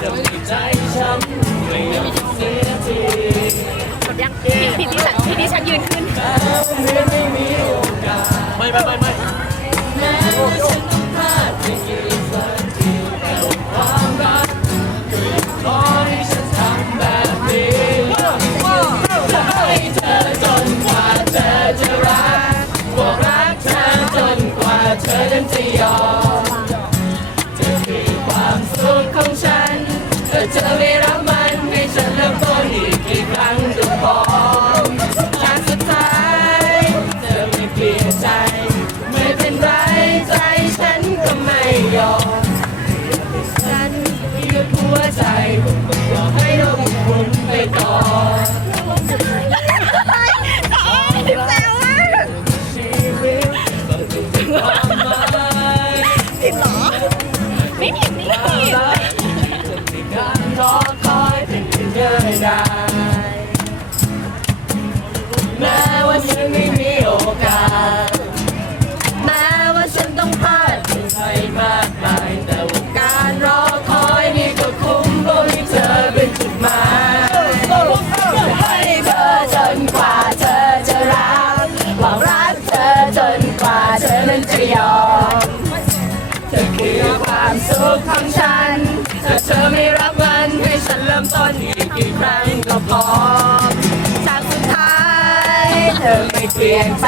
Yeah. เธอไม่รับมันให้ฉันเริ่มต้นอีกกี่ครั้งก็พอครั้งสุดท้ายเธอไม่เปลี่ยนใจ ไม่เป็นไรใจฉันก็ไม่ยอมฉันยืดหัวใจรอให้เราหมุนไปก่อน อคอยเป็นเรื่อยได้แม้ว่าฉันไม่มีโอกาส แม้ว่าฉันต้องพลาดไปมากมายแต่ว่าการรอคอยนี่ก็คุ้มเพราะมีเธอเป็นจุดหมายจะให้เธอจนกว่าเธอจะรักบอกรักเธอจนกว่าเธอนั้นจะยอม เธอคือความสุขของฉันถ้าเธอไม่ เริ่มต้นอีกกี่ครั้งก็พอจากสุดท้ายเธอไม่เปลี่ยนใจ